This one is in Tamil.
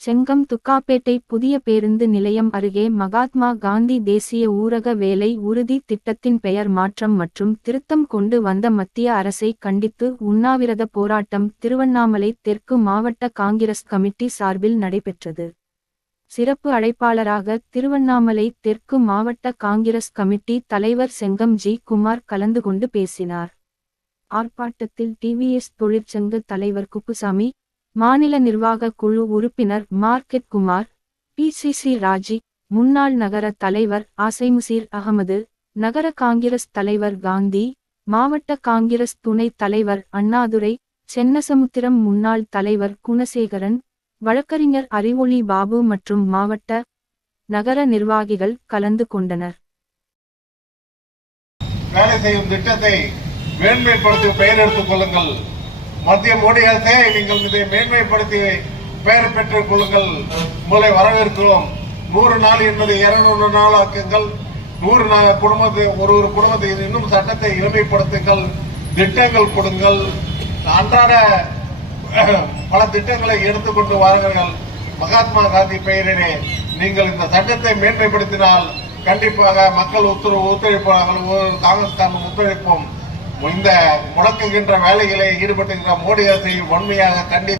செங்கம் துக்காப்பேட்டை புதிய பேருந்து நிலையம் அருகே மகாத்மா காந்தி தேசிய ஊரக வேலை உறுதி திட்டத்தின் பெயர் மாற்றம் மற்றும் திருத்தம் கொண்டு வந்த மத்திய அரசை கண்டித்து உண்ணாவிரத போராட்டம் திருவண்ணாமலை தெற்கு மாவட்ட காங்கிரஸ் கமிட்டி சார்பில் நடைபெற்றது. சிறப்பு அழைப்பாளராக திருவண்ணாமலை தெற்கு மாவட்ட காங்கிரஸ் கமிட்டி தலைவர் செங்கம் ஜி. குமார் கலந்து கொண்டு பேசினார். ஆர்ப்பாட்டத்தில் டிவிஎஸ் தொழிற்சங்க தலைவர் குப்புசாமி, மாநில நிர்வாக குழு உறுப்பினர் மார்க்கெட் குமார், பிசிசி ராஜி, முன்னாள் நகர தலைவர் ஆசைமுசீர் அகமது, நகர காங்கிரஸ் தலைவர் காந்தி, மாவட்ட காங்கிரஸ் துணைத் தலைவர் அண்ணாதுரை, சென்னசமுத்திரம் முன்னாள் தலைவர் குணசேகரன், வழக்கறிஞர் அறிவொளி பாபு மற்றும் மாவட்ட, நகர நிர்வாகிகள் கலந்து கொண்டனர். வேலை செய்யும் திட்டத்தை மேன்மைப்படுத்தி பெயர் எடுத்துக் கொள்ளுங்கள். மத்திய மோடி அரசே, நீங்கள் இதை மேன்மைப்படுத்தி பெயர் பெற்றுக் கொள்ளுங்கள். உங்களை வரவேற்கிறோம். 100 நாள் என்பது 200 நாள் ஆக்குங்கள். 100 நாள் குடும்பத்தை ஒரு குடும்பத்தை இன்னும் சட்டத்தை எளிமைப்படுத்துங்கள். திட்டங்கள் கொடுங்கள். அன்றாட பல திட்டங்களை எடுத்துக்கொண்டு வாருங்கள். மகாத்மா காந்தி பெயரிலே நீங்கள் இந்த சட்டத்தை மேன்மைப்படுத்தினால் கண்டிப்பாக மக்கள் ஒத்துழைப்பார்கள். காங்கிரஸ் ஒத்துழைப்போம். இந்த முடக்குகின்ற வேலைகளை ஈடுபட்டுகின்ற மோடி அரசை வன்மையாக கண்டித்து